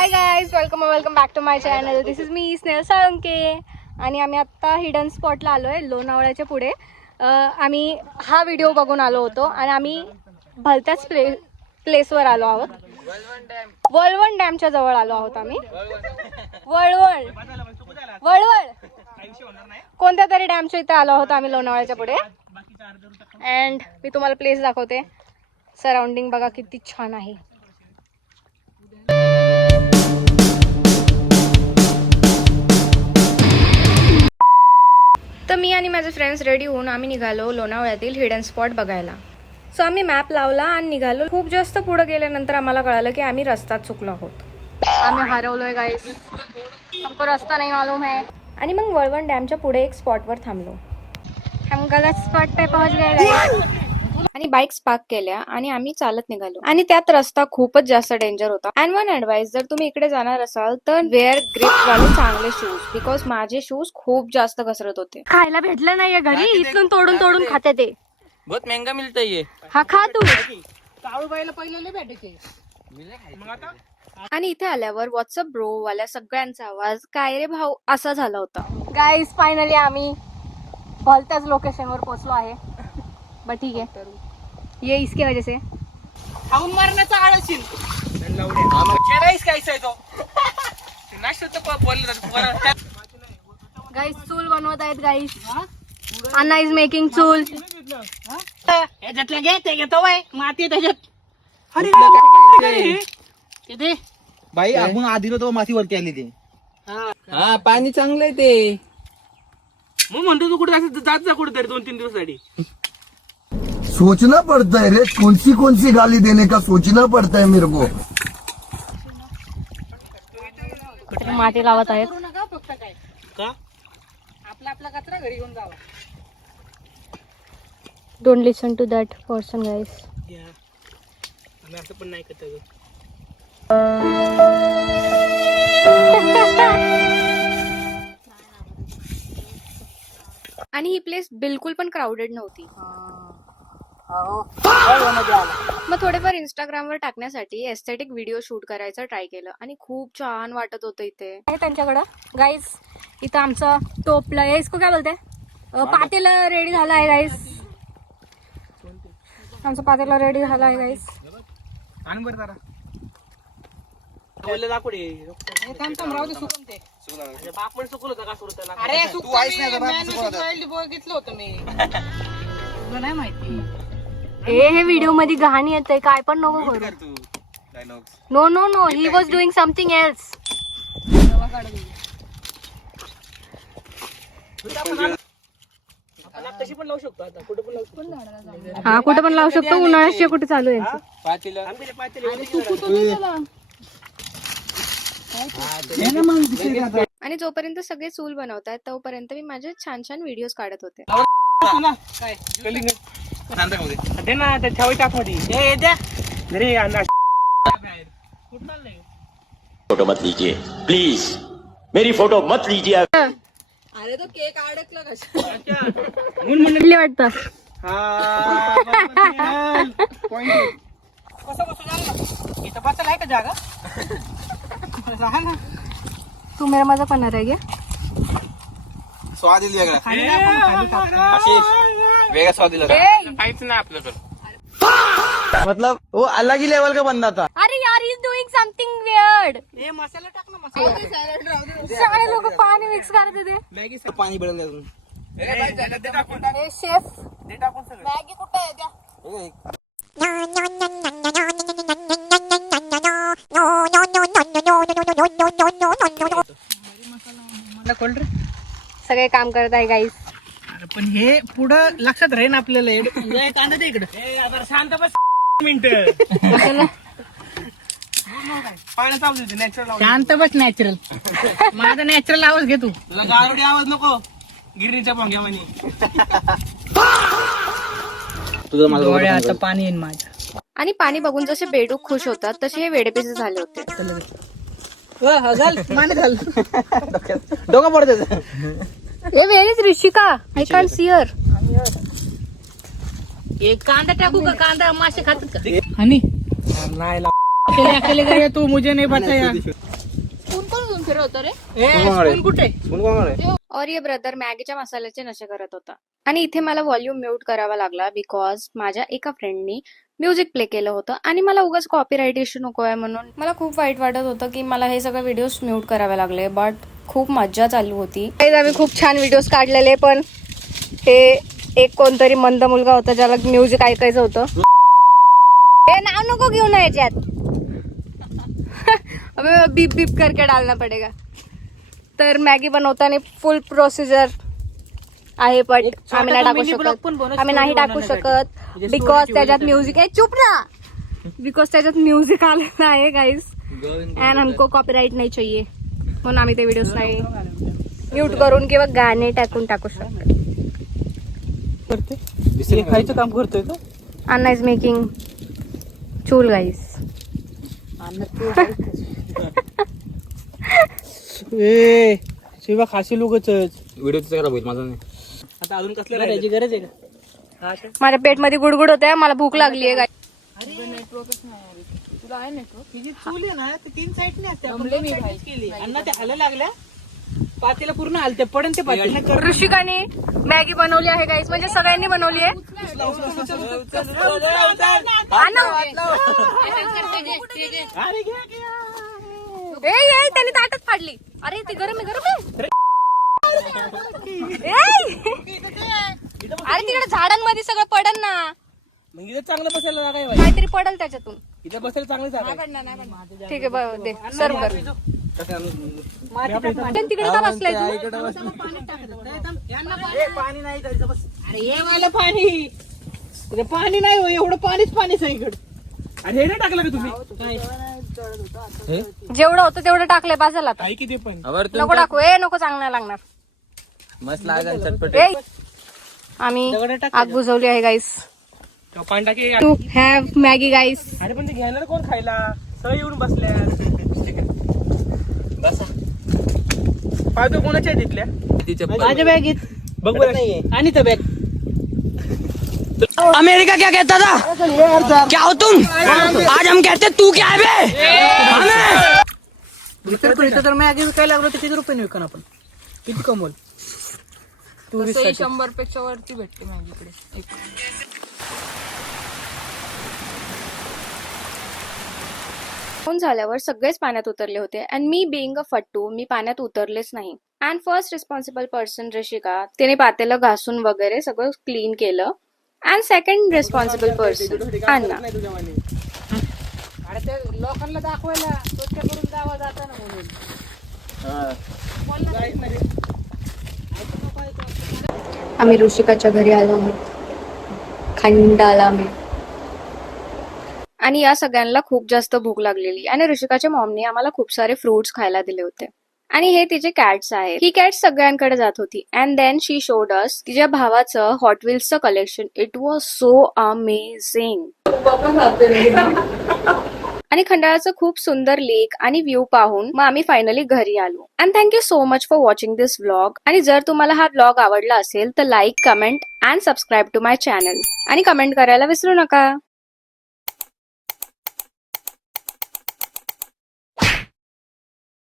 High guys, welcome back to my channel. This is me Snehal Salunkhe आणि आम्ही आत्ता hidden स्पॉटला आलो आहे लोणावळ्याच्या पुढे. आम्ही हा व्हिडिओ बघून आलो होतो आणि आम्ही भलत्याच प्लेसवर आलो आहोत. वळवण डॅमच्या जवळ आलो आहोत आम्ही. वळवण कोणत्या तरी डॅमच्या इथे आलो आहोत आम्ही लोणावळ्याच्या पुढे. अँड मी तुम्हाला प्लेस दाखवते. सराउंडिंग बघा किती छान आहे. तर मी आणि माझे फ्रेंड्स रेडी होऊन आम्ही निघालो लोणावळ्यातील हिडन स्पॉट बघायला. सो आम्ही मॅप लावला आणि निघालो. खूप जास्त पुढे गेल्यानंतर आम्हाला कळालं की आम्ही रस्त्यात चुकलो आहोत. आम्ही हरवलोय गाईस, हमको रस्ता नहीं मालूम है. आणि मग वळवण डॅमच्या पुढे एक स्पॉटवर थांबलो. हम गलत स्पॉट पे पहुंच गए गाईस. आणि बाईक्स पार्क केल्या आणि आम्ही चालत निघालो. आणि त्यात रस्ता खूपच जास्त डेंजर होता. अँड वन ऍडवाइस, जर तुम्ही इकडे जाणार असाल तर वेअर ग्रिप वाले चांगले शूज, बिकॉज माझे शूज खूप जास्त घसरत होते. खायला भेटलं नाहीये घरी, इथून तोडून खाते ते. बहुत महंगा मिलता है. हा खा तू. आणि इथे आल्यावर व्हॉट्सअप ब्रो वाल्या सगळ्यांचा आवाज काय रे भाऊ असा झाला होता. गाईज फायनली आम्ही भलत्याच लोकेशनवर पोहोचलो आहे. बट ठीक है, ये इसके वजह से खाऊन मारण्याचा आळशील गाईस चूल बनवत आहेत गाईस. अण्णा इज मेकिंग चूल. याच्यातलं घे, ते घेतो बाय माती त्याच्यात. किती बाई आपण आधी तो माती वरती आली ते. हा पाणी चांगलं आहे ते. मग म्हणतो तू कुठे असं जात जा कुठे तरी 2-3 दिवसासाठी. सोचना पड़ता है रे, कौन सी गाली देने का सोचना पड़ता है मेरे को. माती लावत आहेत. का आपला कचरा घरी घेऊन जावा. Don't listen to that person guys. आम्ही असं पण नाही करत. आणि ही प्लेस बिलकुल पण क्राऊडेड नव्हती. मग थोडेफार इंस्टाग्रामवर टाकण्यासाठी एस्थेटिक व्हिडिओ शूट करायचा ट्राय केलं आणि खूप छान वाटत होतं इथे. त्यांच्याकडं गाईस इथं आमचं टोपलं आहे, इसको काय बोलते, पातेला रेडी झाला आहे गाईस. आमचं पातेला रेडी झाला आहे गाईस. आण बरं जरा. बाप पण चुकलं होतं का सुरू त्याला. अरे तू आईस नाही बघितलं होतं मी. तुला नाही माहिती. हे व्हिडिओ मध्ये घाणी येते, काय पण नको करू. No no no, he was doing something else. कशी पण लावू शकतो आता, कुठे पण लावू शकतो. हा कुठे पण लावू शकतो. उन्हाळ्याचे कुठे चालू आहे. आणि जोपर्यंत सगळे चूल बनवतात तोपर्यंत मी माझे छान छान व्हिडिओज काढत होते. दे ना त्या ठेवायच्या आतमध्ये. द्या घरी आणा. फोटो मत लीजिए प्लीज, मेरी फोटो मत लीजिए. अरे तो केक अडकला कशा म्हणले वाटतं. कसं बसू झालं इथं बसायला आहे का जागा. तू मेरा मजा करणार आहे. स्वाद वेगळा वेगळा स्वाद दिला काहीच नाही आपल्याकडे. मतलब वो अलग ही लेवल का बंदा था. अरे यार, इज डुईंग समथिंग वियर्ड. हे मसाला टाक ना, मसाला. सगळे लोक पाणी मिक्स करत होते. पाणी बदल अजून. शेफ मॅगी कुठे आहे त्या. सगळे काम करत आहे गाईस. पण हे पुढं लक्षात राहील आपल्याला. कांदा दे इकडे. शांत बस मिनिट. पाणी चालू देते नॅचरल. शांत बस. नॅचरल. माझा नॅचरल आवाज घे तू. तुला गारवडी आवाज नको, गिरणीच्या भोंग्यामध्ये. तुझं आता पाणी येईन माझं. आणि पाणी बघून जसे बेडूक खुश होतात तसे हे वेडेपिसे झाले होते. डोकं पडत. हे where is Rishika, I can see her. एक कांदा टाकू का? कांदा मासे खातात का? हनी नाही अकेले अकेले गए तू, मुझे नहीं पता यार. होतं रे और ये ब्रदर मॅगीच्या मसाल्याचे नशे करत होता. आणि इथे मला व्हॉल्यूम म्यूट करावा लागला बिकॉज माझ्या एका फ्रेंडनी म्युझिक प्ले केलं होतं आणि मला उगाच कॉपीराईट इश्यू नको आहे म्हणून मला खूप वाईट वाटत होतं की मला हे सगळे व्हिडिओज म्यूट करावे लागले. बट खूप मज्जा चालू होती. आम्ही खूप छान व्हिडिओज काढलेले, पण हे एक कोणतरी मंद मुलगा होता ज्याला म्युझिक ऐकायचं होतं. हे नाव नको घेऊ ना याच्यात. अबे बीप बीप करके डालना पडेगा. तर मॅगी बनवताना फुल प्रोसिजर आहे, पण आम्ही नाही टाकू शकत. आम्ही नाही टाकू शकत बिकॉज त्याच्यात म्युझिक आहे. चुप ना. बिकॉज त्याच्यात म्युझिक आलेलं आहे गाईज अँड हमको कॉपीराइट नाही चाहिए, म्हणून आम्ही ते व्हिडिओज नाही म्यूट करून किंवा गाणे टाकून टाकू शकतो. खायचं काम करतोय का? Anna is making chul guys. ए शिवा खाशी लोकच व्हिडिओ खराब होईल माझा नाही. आता अजून कसल्या राहायची गरज आहे का? माझ्या पेट मध्ये गुडगुड होते. मला भूक लागली आहे. तुला आहे नेटवर्क? तिची चूल आहे ना, ते 3 साईडने असते. आपण 2 साईडनेच केली. अण्णा ते हाला लागल्या पातेला पूर्ण हलते पडन ते पातेला. ऋषिकाने मॅगी बनवली आहे गाईस, म्हणजे सगळ्यांनी बनवली आहे. त्याने ताटच फाडली. अरे ती गरम आहे, गरम आहे. अरे तिकडे झाडांमध्ये सगळं पडन ना. मग इथे चांगलं बसायला जागा आहे. काहीतरी पडल त्याच्यातून. इथे बसायला चांगली जागा आहे. ठीक आहे दे सर्व कर. तिकडे का बसलाय तू? पाणी नाही तरी बस. अरे ये मला पाणी. इथे पाणी नाही हो, एवढं पाणीच आहे इकडे. अरे हे नाही टाकलं का तुम्ही? जेवढं होतं तेवढं टाकलंय बाजाला. काय किती पण नको टाकू. ए नको, चांगलं नाही लागणार. मस्त लागेल चटपट. आम्ही आग बुजवली आहे गाईस. पाणी टाकी. टू हॅव मॅगी गाईस. अरे पण ते घेणार कोण खायला? सगळे येऊन बसल्या. बसा. पाय कोणाच्या आहे तिथल्या? माझ्या बॅगीत बघ बरं. आणि तर बॅग अमेरिका क्या कहता था? क्या हो तुम? आज हम कहते तू क्या है बे? इथं तर मॅगी विकायला लागलो तर किती रुपये विकन आपण? किती कमवल? 100 पेक्षा वरती भेटते मॅगीकडे. झाल्यावर सगळेच पाण्यात उतरले होते अँड मी बिईंग अ फट्टू मी पाण्यात उतरलेच नाही. And first responsible person Rishika, तिने पातेलं घासून वगैरे सगळं क्लीन केलं. अँड सेकंड रिस्पॉन्सिबल पर्सन अण्णा. अरे ते लोकांना दाखवायला स्वच्छ करून जावं जाताना म्हणून. आम्ही ऋषिकाच्या घरी आलो आहोत. खंडाला आम्ही. आणि या सगळ्यांना खूप जास्त भूक लागलेली आणि ऋषिकाच्या मॉमने आम्हाला खूप सारे फ्रुट्स खायला दिले होते. आणि हे तिचे कॅट्स आहेत. ही कॅट्स सगळ्यांकडे जात होती. And then she showed us तिच्या भावाचं हॉट व्हील्सचं collection. It was so amazing. आणि खंडाळाचं खूप सुंदर लेक आणि व्ह्यू पाहून मग आम्ही फायनली घरी आलो. And thank you so much for watching this vlog. आणि जर तुम्हाला हा व्लॉग आवडला असेल तर like, comment and subscribe to my channel. आणि कमेंट करायला विसरू नका.